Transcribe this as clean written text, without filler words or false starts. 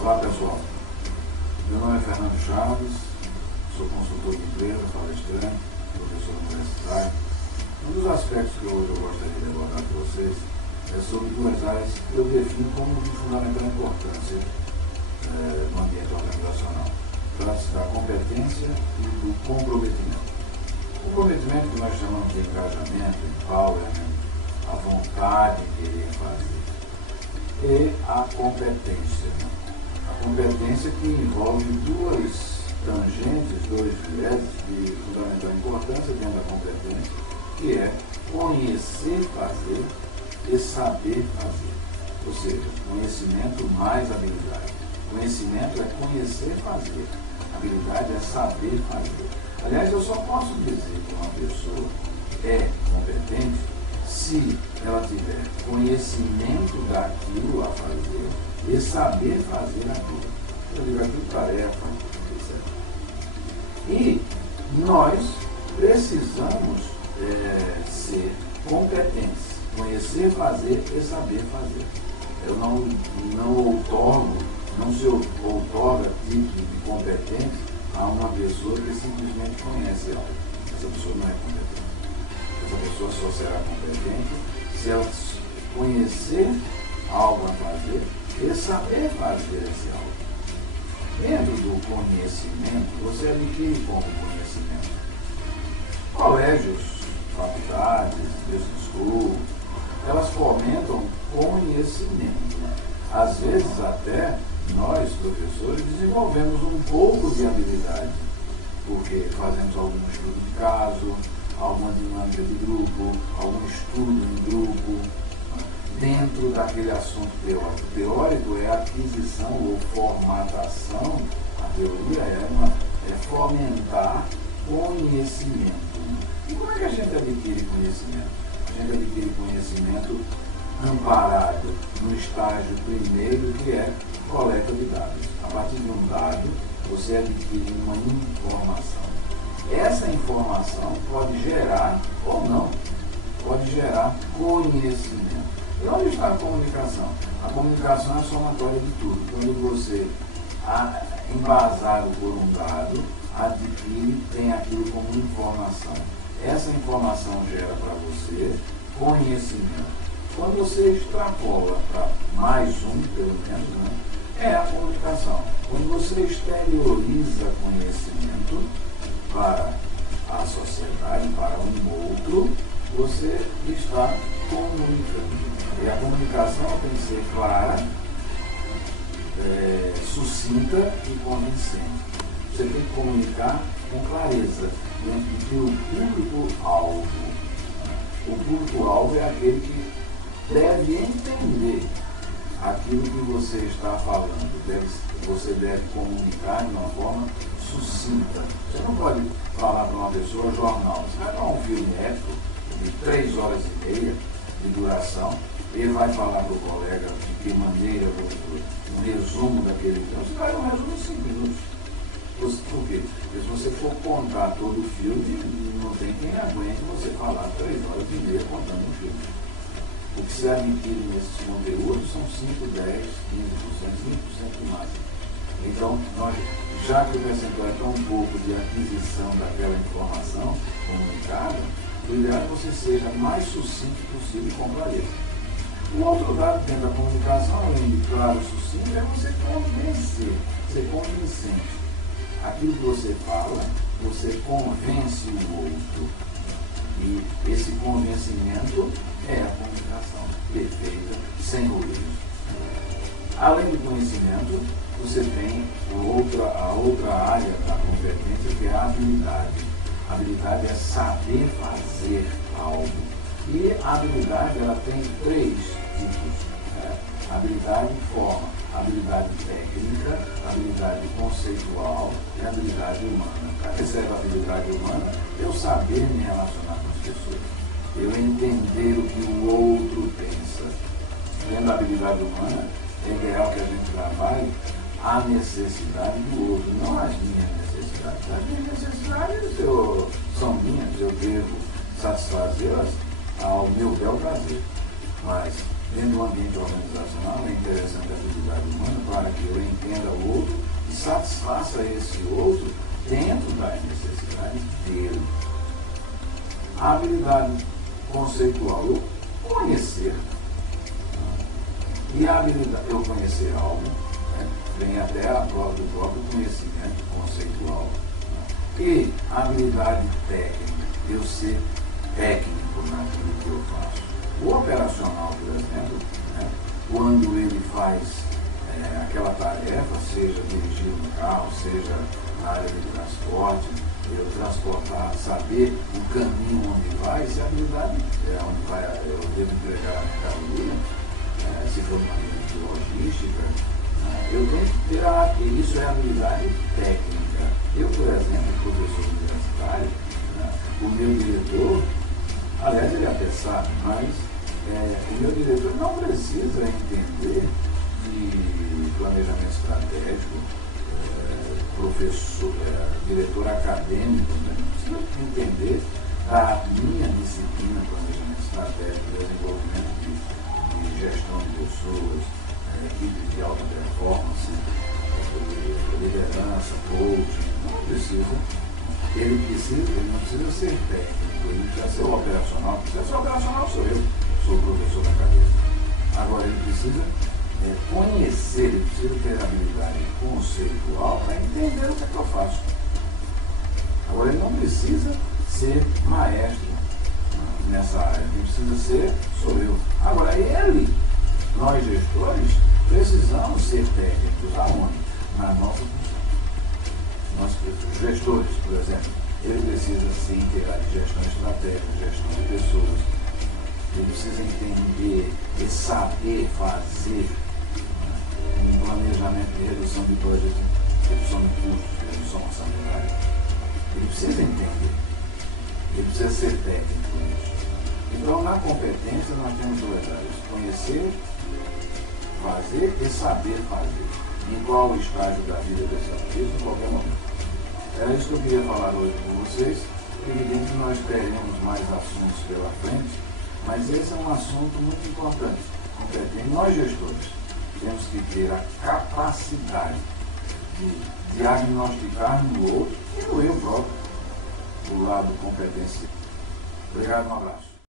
Olá pessoal, meu nome é Fernando Chaves, sou consultor de empresa, palestrante, professor universitário. Um dos aspectos que hoje eu gostaria de abordar com vocês é sobre duas áreas que eu defino como de fundamental importância no ambiente organizacional. Trata-se da competência e do comprometimento. O comprometimento, que nós chamamos de engajamento, empowerment, a vontade de querer fazer, e a competência. A competência que envolve duas tangentes, dois vieses de fundamental importância dentro da competência, que é conhecer fazer e saber fazer. Ou seja, conhecimento mais habilidade. Conhecimento é conhecer fazer. Habilidade é saber fazer. Aliás, eu só posso dizer que uma pessoa é competente se ela tiver conhecimento daquilo a fazer e saber fazer aquilo. Eu digo aqui tarefa, etc. E nós precisamos ser competentes, conhecer fazer e saber fazer. Eu não se outorga título de competente a uma pessoa que simplesmente conhece algo. Essa pessoa não é competente. Essa pessoa só será competente se ela conhecer algo a fazer e saber fazer esse algo. Dentro do conhecimento, você adquire como conhecimento. Colégios, faculdades, business school, elas fomentam conhecimento. Às vezes até nós, professores, desenvolvemos um pouco de habilidade, porque fazemos algum estudo de caso, alguma dinâmica de grupo, algum estudo em grupo, dentro daquele assunto teórico. Teórico é aquisição ou formatação, a teoria é fomentar conhecimento. E como é que a gente adquire conhecimento? A gente adquire conhecimento amparado no estágio primeiro, que é coleta de dados. A partir de um dado, você adquire uma informação. Essa informação pode gerar ou não, pode gerar conhecimento. E onde está a comunicação? A comunicação é somatória de tudo. Quando você, embasado por um dado, adquire, tem aquilo como informação. Essa informação gera para você conhecimento. Quando você extrapola para mais um, pelo menos, né, é a comunicação. Quando você exterioriza conhecimento para a sociedade, para um outro, você está comunicando. E a comunicação tem que ser clara, sucinta e convincente. Você tem que comunicar com clareza dentro do público-alvo. O público-alvo é aquele que deve entender aquilo que você está falando. Você deve comunicar de uma forma sucinta. Você não pode falar para uma pessoa jornal. Você vai dar um filme épico de 3 horas e meia de duração. Ele vai falar para o colega de que maneira, um resumo daquele filme. Você vai dar um resumo em 5 minutos. Por quê? Porque se você for contar todo o filme, não tem quem aguente você falar 3 horas e meia contando o filme. O que se adquire nesses conteúdos são 5, 10, 15%, 5% no máximo. Então, já que o percentual é tão pouco de aquisição daquela informação comunicada, o ideal é que você seja mais sucinto possível e com clareza. O outro lado dentro da comunicação, além de claro e sucinto, é você convencer, ser convincente. Aquilo que você fala, você convence o outro. E esse convencimento é a comunicação perfeita, sem ruídos. Além do conhecimento, você tem a outra área da competência, que é a habilidade. A habilidade é saber fazer algo. E a habilidade, ela tem 3 tipos. A habilidade forma habilidade técnica, habilidade conceitual e habilidade humana. Para que serve a habilidade humana? Eu saber me relacionar com as pessoas. Eu entender o que o outro pensa. Dentro da habilidade humana, é ideal que a gente trabalhe a necessidade do outro, não as minhas necessidades. As minhas necessidades são minhas, eu devo satisfazê-las ao meu bel prazer. Mas, dentro do ambiente organizacional, é interessante a habilidade humana para que eu entenda o outro e satisfaça esse outro dentro das necessidades dele. A habilidade conceitual, eu conhecer. E a habilidade, eu conhecer algo, né, vem até a prova do próprio conhecimento conceitual. E a habilidade técnica, eu ser técnico naquilo que eu faço. O operacional, por exemplo, né, quando ele faz aquela tarefa, seja dirigir um carro, seja na área de transporte, eu transportar, saber o caminho onde vai, se a habilidade é onde vai, eu devo entregar a mercadoria, se for uma linha de logística, eu tenho que ter isso é habilidade técnica. Eu, por exemplo, professor universitário, o meu diretor, aliás, ele até sabe, mas o meu diretor não precisa entender de planejamento estratégico, professor, diretor acadêmico, né? Precisa entender da minha disciplina, planejamento estratégico, desenvolvimento de gestão de pessoas, equipe de alta performance, liderança, coaching. Não precisa. Ele não precisa ser técnico, ele precisa ser operacional. Precisa ser operacional sou eu, sou o professor da cadeira. Agora ele precisa conhecer, ele precisa ter habilidade conceitual para entender o que é que eu faço. Agora ele não precisa ser maestro nessa área, quem precisa ser sou eu. Agora nós gestores, precisamos ser técnicos aonde? Na nossa função. Nós gestores, por exemplo, ele precisa se inteirar de gestão estratégica, gestão de pessoas, ele precisa entender e saber fazer um planejamento de redução de budget, redução de custos, redução orçamentária. Ele precisa entender, ele precisa ser técnico nisso. Então, na competência, nós temos duas áreas: conhecer, fazer e saber fazer. Em qual estágio da vida dessa vez, em qualquer momento. Era isso que eu queria falar hoje com vocês. Evidente que nós teremos mais assuntos pela frente, mas esse é um assunto muito importante. Competente. Nós, gestores, temos que ter a capacidade de diagnosticar no outro e no eu próprio, do lado competencial. Obrigado, um abraço.